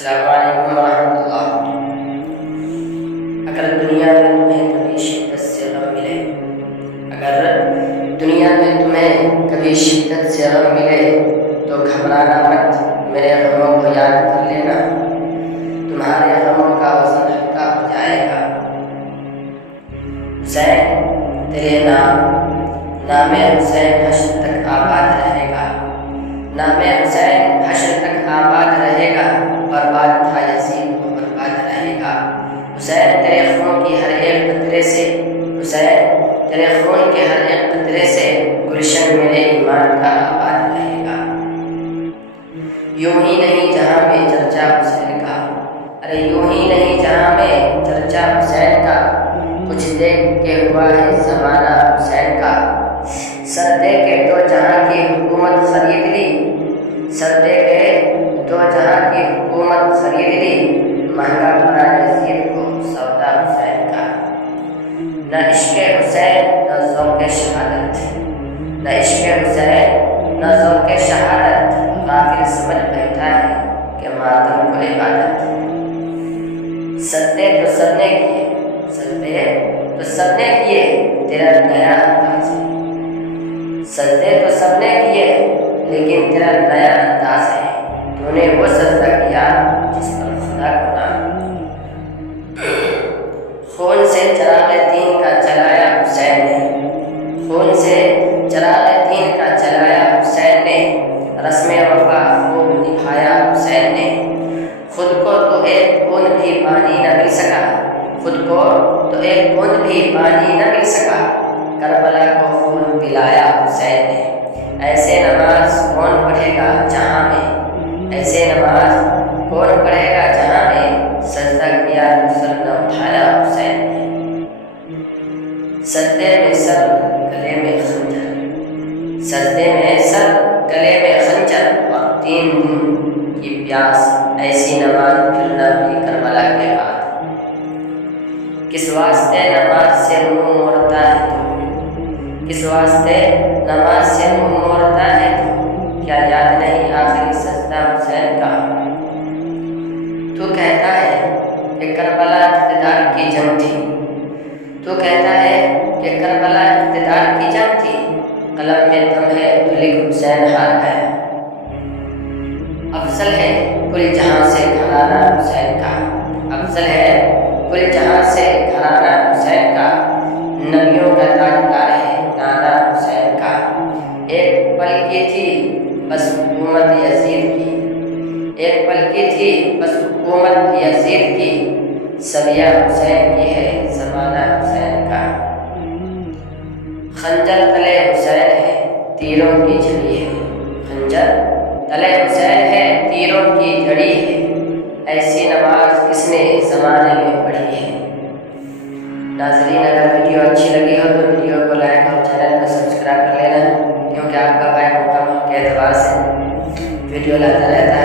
السلام علیکم ورحمۃ اللہ۔ اگر دنیا میں تمہیں کبھی شدت سے غم ملے تو گھبرانا مت، میرے غموں کو یاد کر لینا، تمہارے غموں کا وزن ہلکا ہو جائے گا۔ حسین تیرے نام حسین حشر تک آباد رہے گا، نام حسین حشر تک آباد رہے گا، برباد تھا یزید وہ برباد رہے گا۔ حسین تیرے خون کی ہر ایک قطرے سے، حسین تیرے خون کے ہر ایک قطرے سے گلشن میرے ایمان کا آباد رہے گا۔ یوں ہی نہیں جہاں میں چرچا حسین کا، ارے یوں ہی نہیں جہاں میں چرچا حسین کا، کچھ دیکھ کے ہوا ہے زمانہ حسین کا۔ سر دے کے دو جہاں کی حکومت خرید لی، سر دے کے دو جہاں کی حکومت خرید لی، مہنگا پڑا یزید کو سودا حسین کا۔ نہ عشق حسین نہ ذوق شہادت، نہ عشق حسین نہ ذوق شہادت، غافل سمجھ بیٹھا ہے کہ ماتم کو عبادت۔ سجدے تو سب نے کیے، سجدے تو سب نے کیے، تیرا نیا انداز ہے۔ سجدے تو سب نے کیے لیکن تیرا نیا انداز ہے، تو نے وہ سجدہ کیا جس پر خدا کو نام۔ خون سے چراغ دین کا جلایا حسین نے، خون سے چراغ دین کا جلایا حسین نے، رسم وفا خوب نبھایا حسین نے۔ خود کو تو ایک بوند بھی پانی نہ مل سکا، خود کو تو ایک بوند بھی پانی نہ مل سکا، کربلا کو خون پلایا حسین نے۔ ایسے نماز کون پڑھے گا جہاں میں، ایسے نماز کون پڑھے گا جہاں میں، سجدہ کیا سر نہ اٹھایا حسین نے۔ سجدے میں سر گلے میں خنجر، سجدے میں سر گلے میں خنجر، اور 3 دن کی پیاس، ایسی نماز پھر نہ ہوئی کربلا کے بعد۔ کس واسطے نماز سے منہ موڑتا ہے تو، کس واسطے نماز سے منہ موڑتا ہے تو، کیا یاد نہیں آخری سجدہ حسین کا۔ تو کہتا ہے کہ کربلا اقتدار کی جنگ تھی، تو کہتا ہے کہ کربلا اقتدار کی جنگ تھی، قلم میں دم ہے تو لکھ حسین ہار گیا۔ افضل ہے کل جہاں سے گھرانہ حسین کا، افضل ہے کل جہاں سے گھرانہ حسین کا، نبیوں کا تاجدار ہے نانا حسین کا۔ ایک پل کی تھی بس حکومت یزید کی، ایک پل کی تھی بس حکومت یزید کی، سبیہ حسین کی ہے زمانہ حسین کا۔ خنجر تلے حسین ہے تیروں کی جھڑی ہے، خنجر تلے حسین ہے تیروں کی جھڑی ہے، ایسی نماز کس نے زمانے میں پڑھی ہے۔ ناظرین اگر ویڈیو اچھی لگی ہو تو ویڈیو کو لائک اور چینل کو سبسکرائب کر لینا، کیونکہ آپ کا بھائی مکمل کے اعتبار سے ویڈیو لاتا رہتا ہے۔